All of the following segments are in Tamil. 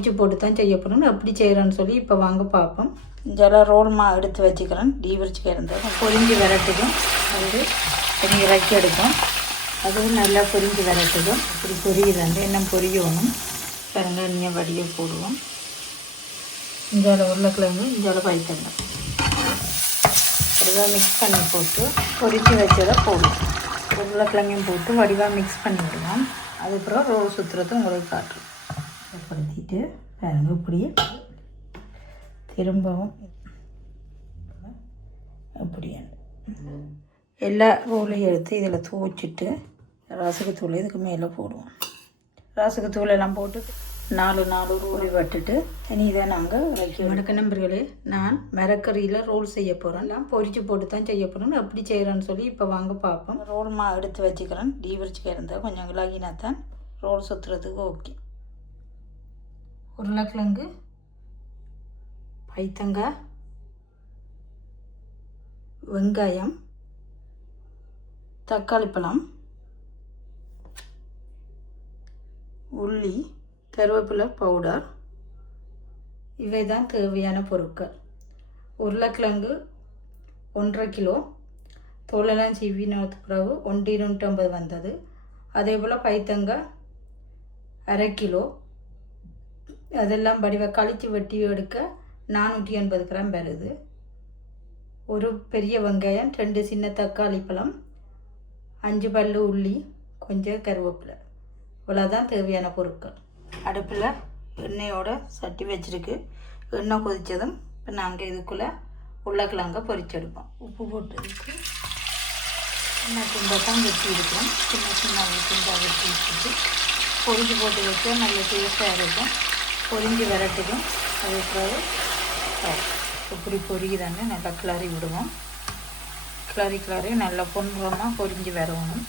பொரிச்சு போட்டு தான் செய்ய போகிறோம். எப்படி செய்கிறேன்னு சொல்லி இப்போ வாங்க பார்ப்போம். இதெல்லாம் ரோல் எடுத்து வச்சுக்கிறேன். டீவரிச்சு கிடந்தது பொரிஞ்சு வரட்டுக்கும் அது கொஞ்சம் இறக்கி எடுக்கும். அதுவும் நல்லா பொரிஞ்சு வரட்டுக்கும். இப்படி பொரியுதாண்டு இன்னும் பொரியணும். பெருங்காய வடியை போடுவோம். இஞ்சால உருளைக்கிழங்கு இஞ்சால பைத்தங்காய் வடிவாக மிக்ஸ் பண்ணி போட்டு பொரிச்சு வச்சதை போடுவோம். உருளைக்கிழங்கையும் போட்டு வடிவாக மிக்ஸ் பண்ணி விடுவோம். அதுக்கப்புறம் ரோல் சுற்றுறது உங்களுக்கு காட்டுறோம். படுத்திட்டு பாருங்க இப்படி திரும்பவும் அப்படியே எல்லா ரோலையும் எடுத்து இதில் துவச்சிட்டு ரசகுத்தூள் இதுக்கு மேலே போடுவோம். ரசகுத்தூள் எல்லாம் போட்டு 4 ரோல் வட்டுட்டு இனி இதை நாங்கள் வணக்க நண்பர்களே, நான் மரக்கறியில் ரோல் செய்ய போகிறேன். எல்லாம் பொரிச்சு போட்டு தான் செய்ய போகிறோம். எப்படி செய்கிறேன்னு சொல்லி இப்போ வாங்க பார்ப்போம். ரோல் எடுத்து வச்சுக்கிறேன். டீவரிச்சு கிடந்தா கொஞ்சம் இலாகினா தான் ரோல் சுற்றுறதுக்கு ஓகே. உருளைக்கிழங்கு, பைத்தங்காய், வெங்காயம், தக்காளி பழம், உள்ளி, கருவேப்பிலை பவுடர், இவை தான் தேவையான பொருட்கள். உருளைக்கிழங்கு 1.5 கிலோ, தோலெல்லாம் சீவினதுக்கு பிறகு 150 வந்தது. அதே போல் பைத்தங்காய் 1/2 கிலோ, அதெல்லாம் வடிவ கழித்து வெட்டி எடுக்க 480 கிராம் வருது. ஒரு பெரிய வெங்காயம், 2 சின்ன தக்காளி பழம், 5 பல்லு உள்ளி, கொஞ்சம் கருவேப்பிலை, இவ்வளோதான் தேவையான பொருட்கள். அடுப்பில் எண்ணெயோட சட்டி வச்சுருக்கு. எண்ணெய் கொதித்ததும் இப்போ நாங்கள் இதுக்குள்ளே உருளைக்கிழங்க பொரிச்செடுப்போம். உப்பு போட்டதுக்கு சின்ன துண்டாக தான் வெட்டி எடுக்கிறோம். சின்ன துண்டாக வெட்டி வச்சுட்டு பொரிஞ்சு போட்டு வச்சா நல்ல டேஸ்ட்டாக இருக்கும். பொரிஞ்சு வரட்டுக்கும் அதுக்கு இப்படி பொரியுதான்னு நல்லா கிளறி விடுவோம். கிளறி நல்லா பொன்னிறமாக பொரிஞ்சு வரணும்.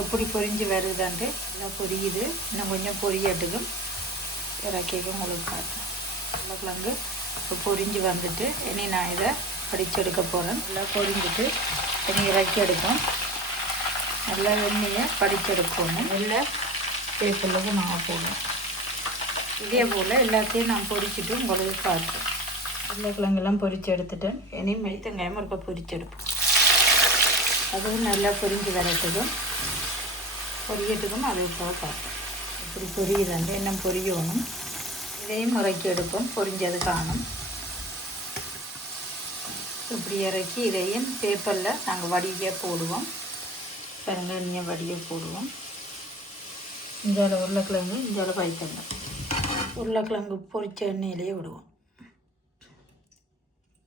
எப்படி பொரிஞ்சு வருதான்ட்டு நல்லா பொரியுது. இன்னும் கொஞ்சம் பொரியட்டுக்கும் இறக்கிக்கும் உங்களுக்கு காட்டுறேன். உருளைக்கிழங்கு இப்போ பொரிஞ்சு வந்துட்டு இனி நான் இதை படிச்செடுக்க போகிறேன். நல்லா பொரிஞ்சிட்டு இனி இறக்கி எடுப்போம். நல்லா வெண்ணியை படிச்செடுக்கணும். நல்லா பேப்பருக்கு நான் போடுவோம். இதே போல் எல்லாத்தையும் நான் பொரிச்சிட்டு உங்களுக்கு காட்டுறேன். உருளைக்கிழங்கெல்லாம் பொரிச்சு எடுத்துட்டேன். இனி மெய்த்தங்காயம் இருக்க பொரிச்செடுப்போம். அதுவும் நல்லா பொரிஞ்சு வரட்டுக்கும் பொரியட்டுக்கும் அது போக பார்ப்போம். இப்படி பொரியுதாண்டு இன்னும் பொரியணும். இதையும் இறக்கி எடுப்போம். பொரிஞ்சது காணும். இப்படி இறக்கி இதையும் பேப்பரில் நாங்கள் வடிவியாக போடுவோம். பெருங்காய வடியை போடுவோம். இஞ்சால உருளைக்கிழங்கு இஞ்சால பைத்தங்காய் உருளைக்கிழங்கு பொரிச்ச எண்ணெயிலேயே விடுவோம்.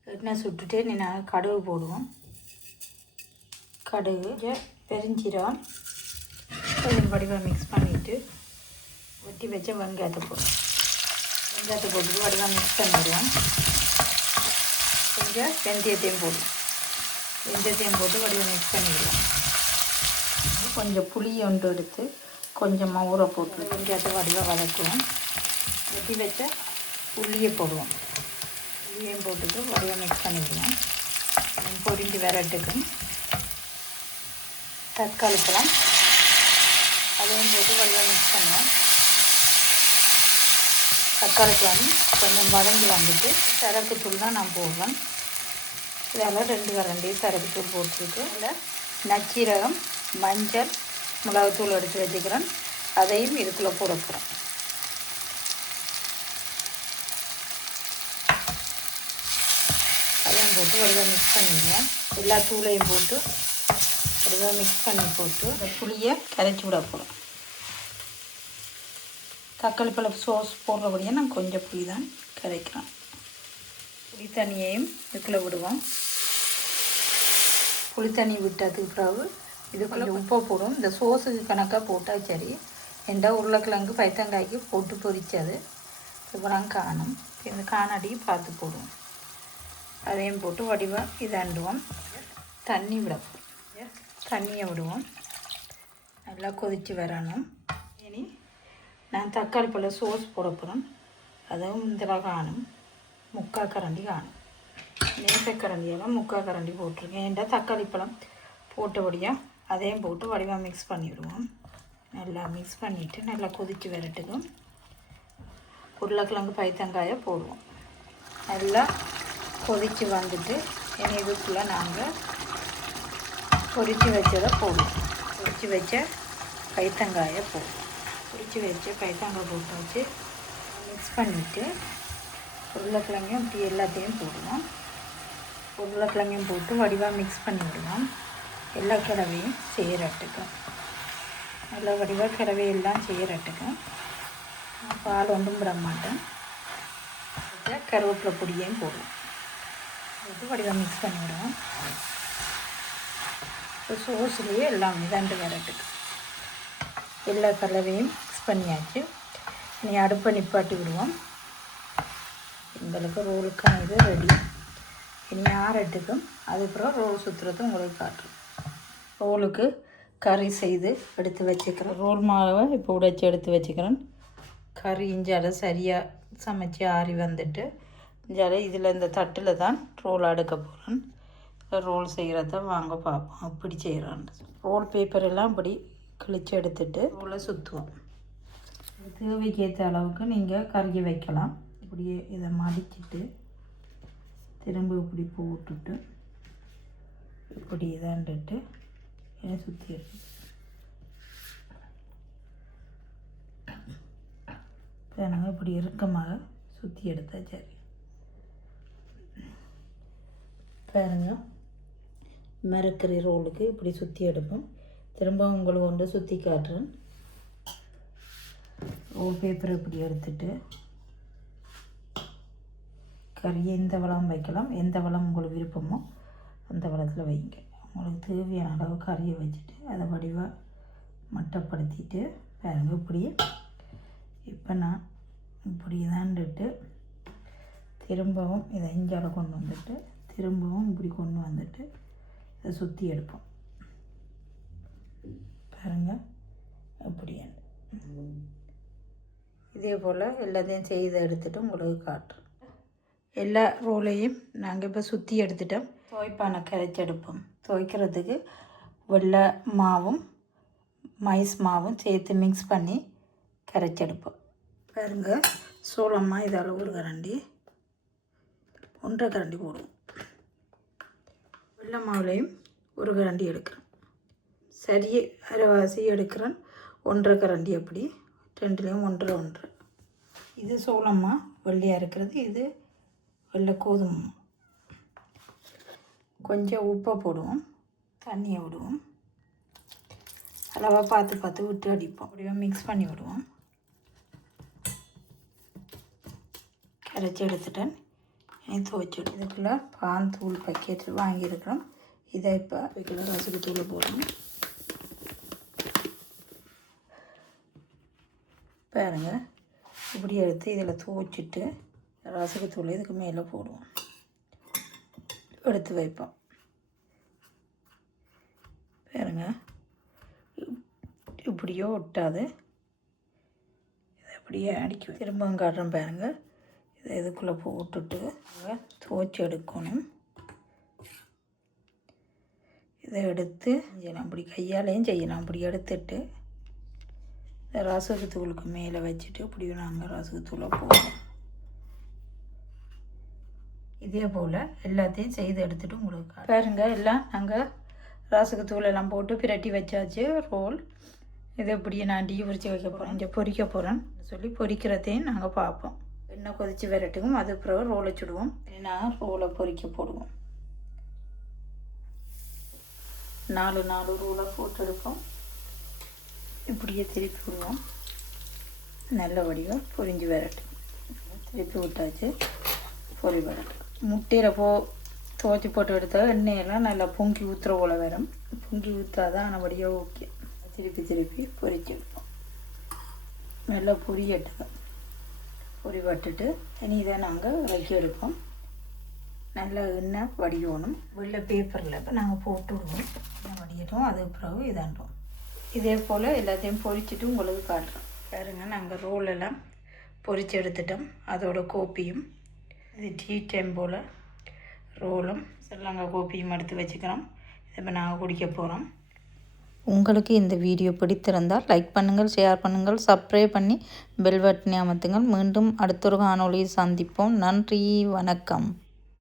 எண்ணெய் சுட்டுட்டு நாங்கள் கடுகு போடுவோம். கடுகு, பெருஞ்சீரகம் கொஞ்சம் வடிவாக மிக்ஸ் பண்ணிவிட்டு வெட்டி வச்ச வெங்காயத்தை போடுவோம். வெங்காயத்தை போட்டு வடிவாக மிக்ஸ் பண்ணிடுவோம். கொஞ்சம் வெந்தயத்தையும் போடுவோம். வெந்தயத்தையும் போட்டு வடிவாக மிக்ஸ் பண்ணிடுவோம். கொஞ்சம் புளியை ஒன்று எடுத்து கொஞ்சமாக ஊற போட்டு வெங்காயத்தை வடிவாக வதக்குவோம். வெட்டி வச்ச உள்ளியை போடுவோம். உள்ளியையும் போட்டுட்டு வடிவாக மிக்ஸ் பண்ணிவிடுவோம். பொரிஞ்சு வரட்டுக்கும் தக்காளி பழம் அதையும் போட்டு வடிவாக மிக்ஸ் பண்ணுவோம். தக்காளி பழம் கொஞ்சம் வதங்கி வந்துட்டு சரக்குத்தூள் தான் நான் போடுவேன். இதில் 2 கரண்டி சரக்குத்தூள் போட்டுருக்கு. இதில் நச்சீரகம், மஞ்சள், மிளகுத்தூள் எடுத்து வச்சுக்கிறேன். அதையும் இதுக்குள்ளே போட போகிறேன். அதையும் போட்டு வடிவாக மிக்ஸ் பண்ணிடுவேன். எல்லா தூளையும் போட்டு வடிவாக மிக்ஸ் பண்ணி போட்டு இந்த புளியை கரைச்சி விட போகிறோம். தக்காளி பழ சோஸ் போடுறபடியே நான் கொஞ்சம் புளி தான் கரைக்கிறேன். புளி தண்ணியையும் இதுக்குள்ளே விடுவோம். புளி தண்ணி விட்டதுக்கு பிறகு இது கொஞ்சம் உப்பை போடும். இந்த சோஸுக்கு கணக்காக போட்டால் சரி. எண்டா உருளைக்கிழங்கு பைத்தங்காய்க்கு போட்டு பொரிச்சது இப்போ நாங்கள் காணும். இந்த காணாடி பார்த்து போடுவோம். அதையும் போட்டு வடிவாக இதாண்டுவோம். தண்ணி விடுவோம். தண்ணியை விடுவோம். நல்லா கொதித்து வரணும். இனி நான் தக்காளி பழ சோஸ் போட போகிறேன். அதுவும் இதில் காணும். 3/4 கரண்டி காணும். நேசக்கரண்டியெல்லாம் 3/4 கரண்டி போட்டிருக்கேன். ஏன்டா தக்காளி பழம் போட்டபடியாக அதையும் போட்டு வடிவாக மிக்ஸ் பண்ணிவிடுவோம். நல்லா மிக்ஸ் பண்ணிவிட்டு நல்லா கொதித்து வரட்டுக்கும். உருளைக்கிழங்கு பைத்தங்காயை போடுவோம். நல்லா கொதித்து வந்துட்டு இனி இதுக்குள்ளே நாங்கள் பொரித்து வச்சதை போடுவோம். பொரித்து வச்ச பைத்தங்காயை போடுவோம். பொரித்து வச்ச பைத்தங்காய் போட்டு வச்சு மிக்ஸ் பண்ணிவிட்டு உருளைக்கிழங்கையும் இப்படி எல்லாத்தையும் போடுவோம். உருளைக்கிழங்கையும் போட்டு வடிவாக மிக்ஸ் பண்ணி விடுவோம். எல்லா கிழவையும் செய்கிறட்டுக்கும் நல்லா வடிவாக கிழவையெல்லாம் செய்கிறட்டுக்கும் பால் ஒன்றும் விட மாட்டேன். கருவேப்பிலை பொடியையும் போடுவோம். போட்டு வடிவாக மிக்ஸ் பண்ணி விடுவோம். இப்போ சோஸ்லேயே எல்லாம் மிதண்டு வரட்டுக்கு எல்லா கலவையும் மிக்ஸ் பண்ணியாச்சு. நீ அடுப்பை நிப்பாட்டி விடுவோம். எங்களுக்கு ரோலுக்கான இது ரெடி. இனி ஆறட்டுக்கும் அதுக்கப்புறம் ரோல் சுற்றுறது உங்களுக்கு காட்டுறோம். ரோலுக்கு கறி செய்து எடுத்து வச்சுக்கிறேன். ரோல் மாவை இப்போ உடைச்சி எடுத்து வச்சுக்கிறேன். கறி இஞ்சால சரியாக சமைச்சு ஆறி வந்துட்டு இஞ்சால இதில் இந்த தட்டில் தான் ரோல் அடுக்க போகிறேன். ரோல் செய்கிறத வாங்க பார்ப்போம் அப்படி செய்கிறான். ரோல் பேப்பரெல்லாம் இப்படி கிழிச்சு எடுத்துட்டு ரோலை சுற்றுவோம். தேவைக்கேற்ற அளவுக்கு நீங்கள் கறி வைக்கலாம். இப்படியே இதை மடிச்சிட்டு திரும்ப இப்படி போட்டுட்டு இப்படி இதாண்டுட்டு இதை சுற்றி எடுத்து நாங்கள் இப்படி இறுக்கமாக சுற்றி எடுத்தால் சரி. பாருங்க மரக்கறி ரோலுக்கு இப்படி சுற்றி எடுப்போம். திரும்ப உங்களுக்கு ஒன்று சுற்றி காட்டுறேன். ரோல் பேப்பர் இப்படி எடுத்துட்டு கறியை எந்த வளம் வைக்கலாம், எந்த வளம் உங்களுக்கு விருப்பமோ அந்த வளத்தில் வைங்க. உங்களுக்கு தேவையான அளவு கறியை வச்சுட்டு அதை வடிவாக மட்டப்படுத்திட்டு பாருங்க இப்படி. இப்போ நான் இப்படி தாண்டுட்டு திரும்பவும் இதை இஞ்சால கொண்டு வந்துட்டு திரும்பவும் இப்படி கொண்டு வந்துட்டு இதை சுற்றி எடுப்போம். பாருங்கள் அப்படி. இதே போல் எல்லாத்தையும் செய்து எடுத்துகிட்டு உங்களுக்கு காட்டுறோம். எல்லா ரோலையும் நாங்கள் இப்போ சுற்றி எடுத்துட்டோம். துவைப்பானை கரைச்சி எடுப்போம். துவைக்கிறதுக்கு வெள்ளை மாவும் மைஸ் மாவும் சேர்த்து மிக்ஸ் பண்ணி கரைச்சி எடுப்போம். பாருங்கள் சோளமா இதால் ஒரு கரண்டி 1.5 கரண்டி போடுவோம். வெள்ளை மாவுலையும் ஒரு கரண்டி எடுக்கிறேன். சரி அரைவாசி எடுக்கிறேன். 1.5 கரண்டி அப்படி 2லேயும் 1.5. இது சோளமா வெள்ளையாக இருக்கிறது, இது வெள்ளை கோதுமை. கொஞ்சம் உப்பை போடுவோம், தண்ணியை விடுவோம், அளவாக பார்த்து விட்டு அடிப்போம். அப்படியே மிக்ஸ் பண்ணி விடுவோம். கரைச்சி எடுத்துட்டேன். இனி துவைச்சி இதுக்குள்ளே பான் தூள் பக்கெட்டில் வாங்கியிருக்கிறோம். இதை இப்போ வைக்கல ரசுக்கு தூளை போடணும். பாருங்கள் இப்படி எடுத்து இதில் துவைச்சிட்டு ரசுக்கு தூள் இதுக்கு மேலே போடுவோம். எடுத்து வைப்போம். பாருங்க இப்படியோ ஒட்டாது. இதை அப்படியே அடிக்கும். திரும்பவும் காட்டுறேன் பாருங்கள். இதை இதுக்குள்ளே போட்டுட்டு துவைச்சி எடுக்கணும். இதை எடுத்து செய்யலாம். அப்படி கையாலையும் செய்யலாம். அப்படி எடுத்துட்டு இந்த ரசகு தூளுக்கு மேலே வச்சுட்டு இப்படியும் நாங்கள் ரசகு தூளை போடுவோம். இதே போல் எல்லாத்தையும் செய்து எடுத்துகிட்டு உங்களுக்கு பாருங்கள். எல்லாம் நாங்கள் ரசகு தூளெல்லாம் போட்டு பிரட்டி வச்சாச்சு ரோல். இதை இப்படியே நான் டீ பொரிச்சு வைக்க போகிறேன். இங்கே பொரிக்க போகிறேன்னு சொல்லி பொரிக்கிறதையும் நாங்கள் பார்ப்போம். எண்ணெய் கொதித்து விரட்டுக்கும். அது பிறகு ரோலை சுடுவோம். நான் ரோலை பொரிக்க போடுவோம். 4 ரோலை போட்டு எடுப்போம். இப்படியே திருப்பி விடுவோம். நல்ல வடிவாக பொரிஞ்சு விரட்டும். திருப்பி விட்டாச்சு. பொரி விரட்டும். முட்டையில் துவச்சி போட்டு எடுத்தால் எண்ணெயெல்லாம் நல்லா பொங்கி ஊற்றுற போல் வரும். பொங்கி ஊற்றாதான் ஆனபடியாக ஓகே. திருப்பி பொரிச்சு எடுப்போம். நல்லா பொரியட்டுங்க. பொரி வட்டுட்டு இனி இதை நாங்கள் இறக்கி எடுப்போம். நல்லா எண்ணெய் வடியணும். வெள்ளை பேப்பரில் இப்போ நாங்கள் போட்டு விடுவோம். எண்ணெய் வடியட்டும். அது பிறகு இதாண்டோம். இதே போல் எல்லாத்தையும் பொரிச்சிட்டு உங்களுக்கு காட்டுறோம். பாருங்க நாங்கள் ரோல் எல்லாம் பொரித்து எடுத்துட்டோம். அதோட கோப்பியும் இது டீ டைம் போல் ரோலும் ஸ்ரீலங்கா கோப்பியும் எடுத்து வச்சுக்கிறோம். இதை இப்போ நாங்கள் குடிக்க போகிறோம். உங்களுக்கு இந்த வீடியோ பிடித்திருந்தால் லைக் பண்ணுங்கள், ஷேர் பண்ணுங்கள், சப்ஸ்கிரைப் பண்ணி பெல் பட்டனை அமர்த்துங்கள். மீண்டும் அடுத்தொரு காணொளியில் சந்திப்போம். நன்றி, வணக்கம்.